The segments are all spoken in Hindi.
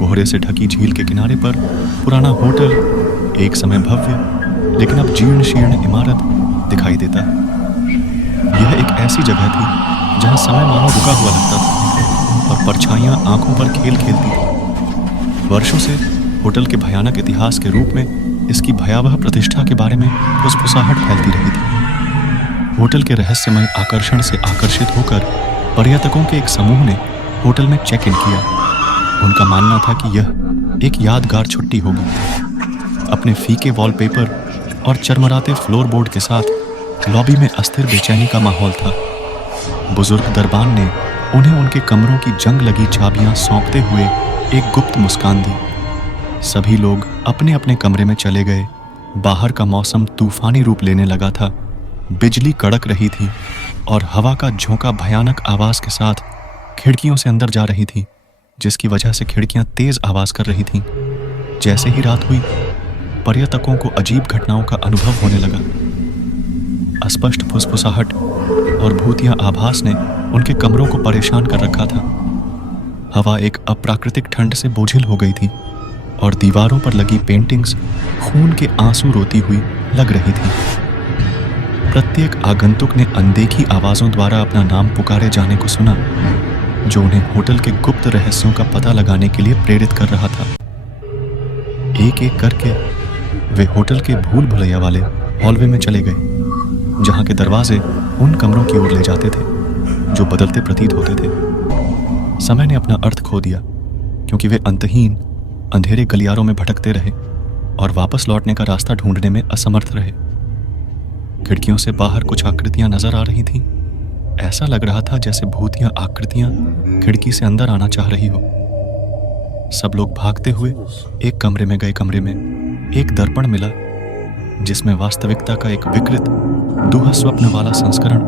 कोहरे से ढकी झील के किनारे पर पुराना होटल, एक समय भव्य लेकिन अब जीर्ण शीर्ण इमारत दिखाई देता है। यह एक ऐसी जगह थी जहां समय मानो रुका हुआ लगता था और परछाइयां आंखों पर खेल खेलती थी। वर्षों से होटल के भयानक इतिहास के रूप में इसकी भयावह प्रतिष्ठा के बारे में फुसफुसाहट फैलती रही थी। होटल के रहस्यमय आकर्षण से आकर्षित होकर पर्यटकों के एक समूह ने होटल में चेक इन किया। उनका मानना था कि यह एक यादगार छुट्टी होगी। अपने फीके वॉलपेपर और चरमराते फ्लोरबोर्ड के साथ लॉबी में अस्थिर बेचैनी का माहौल था। बुजुर्ग दरबान ने उन्हें उनके कमरों की जंग लगी चाबियां सौंपते हुए एक गुप्त मुस्कान दी। सभी लोग अपने अपने कमरे में चले गए। बाहर का मौसम तूफानी रूप लेने लगा था। बिजली कड़क रही थी और हवा का झोंका भयानक आवाज के साथ खिड़कियों से अंदर जा रही थी, जिसकी वजह से खिड़कियां तेज आवाज कर रही थीं। जैसे ही रात हुई, पर्यटकों को अजीब घटनाओं का अनुभव होने लगा। अस्पष्ट फुसफुसाहट और भूतिया आभास ने उनके कमरों को परेशान कर रखा था। हवा एक अप्राकृतिक ठंड से बोझिल हो गई थी और दीवारों पर लगी पेंटिंग्स खून के आंसू रोती हुई लग रही थी। प्रत्येक आगंतुक ने अनदेखी आवाजों द्वारा अपना नाम पुकारे जाने को सुना, जो उन्हें होटल के गुप्त रहस्यों का पता लगाने के लिए प्रेरित कर रहा था। एक एक करके वे होटल के भूल भुलैया वाले हॉलवे में चले गए, जहां के दरवाजे उन कमरों की ओर ले जाते थे जो बदलते प्रतीत होते थे। समय ने अपना अर्थ खो दिया, क्योंकि वे अंतहीन अंधेरे गलियारों में भटकते रहे और वापस लौटने का रास्ता ढूंढने में असमर्थ रहे। खिड़कियों से बाहर कुछ आकृतियां नजर आ रही थीं। ऐसा लग रहा था जैसे भूतिया आकृतियां खिड़की से अंदर आना चाह रही हो। सब लोग भागते हुए एक कमरे में गए। कमरे में एक दर्पण मिला, जिसमें वास्तविकता का एक विकृत दुहा स्वप्न वाला संस्करण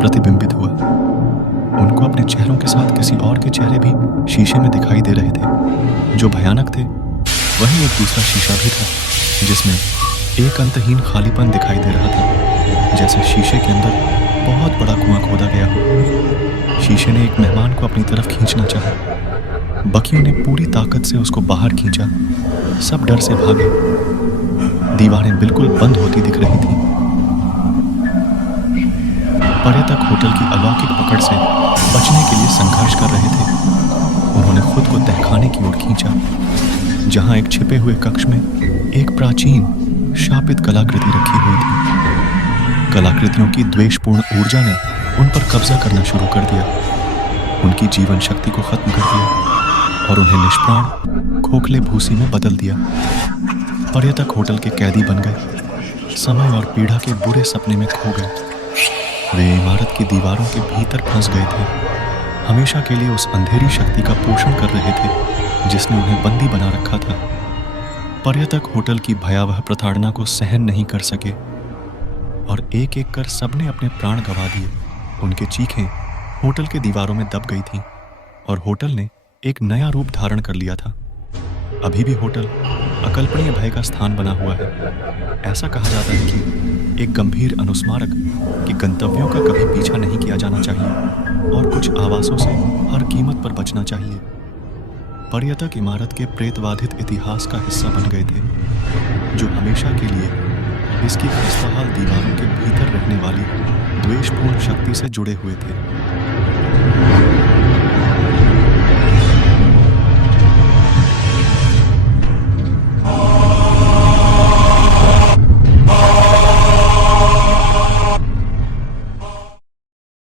प्रतिबिंबित हुआ। उनको अपने चेहरों के साथ किसी और के चेहरे भी शीशे में दिखाई दे रहे थे, जो भयानक थे। वहीं एक दूसरा शीशा भी था, जिसमें एक अंतहीन खालीपन दिखाई दे रहा था, जैसे शीशे के अंदर बहुत बड़ा कुआं खोदा गया हो। शीशे ने एक मेहमान को अपनी तरफ खींचना चाहा। बकियों ने पूरी ताकत से उसको बाहर खींचा। सब डर से भागे। दीवारें बिल्कुल बंद होती दिख रही थीं। पर्यटक होटल की अलौकिक पकड़ से बचने के लिए संघर्ष कर रहे थे। उन्होंने खुद को तहखाने की ओर खींचा, जहां एक छिपे हुए कक्ष में एक प्राचीन शापित कलाकृति रखी हुई थी। कलाकृतियों की द्वेषपूर्ण ऊर्जा ने उन पर कब्जा करना शुरू कर दिया, उनकी जीवन शक्ति को खत्म कर दिया और उन्हें निष्प्राण खोखले भूसी में बदल दिया। पर्यटक होटल के कैदी बन गए, समय और पीड़ा के बुरे सपने में खो गए। वे इमारत की दीवारों के भीतर फंस गए थे, हमेशा के लिए उस अंधेरी शक्ति का पोषण कर रहे थे जिसने उन्हें बंदी बना रखा था। पर्यटक होटल की भयावह प्रताड़ना को सहन नहीं कर सके और एक एक कर सबने अपने प्राण गंवा दिए। उनके चीखें होटल के दीवारों में दब गई थीं और होटल ने एक नया रूप धारण कर लिया था। अभी भी होटल अकल्पनीय भय का स्थान बना हुआ है। ऐसा कहा जाता है कि एक गंभीर अनुस्मारक कि गंतव्यों का कभी पीछा नहीं किया जाना चाहिए और कुछ आवासों से हर कीमत पर बचना चाहिए। पर्यटक इमारत के प्रेतवाधित इतिहास का हिस्सा बन गए थे, जो हमेशा के लिए इसकी खस्ताहाल दीवारों के भीतर रहने वाली द्वेषपूर्ण शक्ति से जुड़े हुए थे।